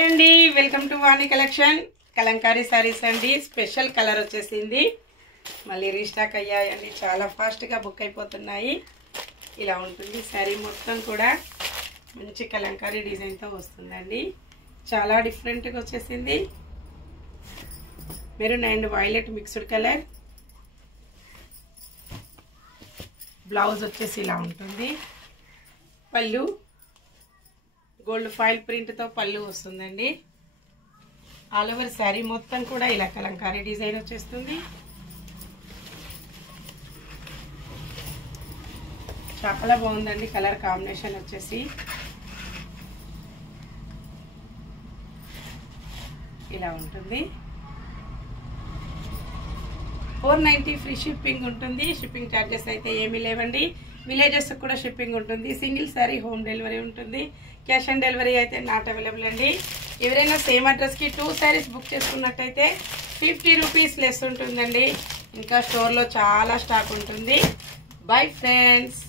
Hi అండి, welcome to Vani collection. Kalamkari saris అండి. Special colour వచ్చేసింది, మళ్ళీ రీస్టాక్ అయ్యాయండి. చాలా ఫాస్ట్గా బుక్ అయిపోతున్నాయి. ఇలా ఉంటుంది శారీ మొత్తం కూడా. మంచి కలంకారీ డిజైన్తో వస్తుందండి. చాలా డిఫరెంట్గా వచ్చేసింది. Maroon and violet mixed colour. Blouse వచ్చేసి ఇలా ఉంటుంది. పళ్ళు గోల్డ్ ఫాయిల్ ప్రింట్తో పళ్ళు వస్తుందండి. ఆల్ ఓవర్ శారీ మొత్తం కూడా ఇలా కలంకారీ డిజైన్ వచ్చేస్తుంది. చాలా బాగుందండి కలర్ కాంబినేషన్ వచ్చేసి. ఇలా ఉంటుంది. 490 ఫ్రీ షిప్పింగ్ ఉంటుంది. షిప్పింగ్ ఛార్జెస్ అయితే ఏమీ లేవండి. విలేజెస్ కూడా షిప్పింగ్ ఉంటుంది. సింగిల్ శారీ హోమ్ డెలివరీ ఉంటుంది. క్యాష్ ఆన్ డెలివరీ అయితే నాట్ అవైలబుల్ అండి. ఎవరైనా సేమ్ అడ్రస్కి 2 శారీస్ బుక్ చేసుకున్నట్టయితే 50 రూపీస్ లెస్ ఉంటుందండి. ఇంకా స్టోర్లో చాలా స్టాక్ ఉంటుంది. Bye friends.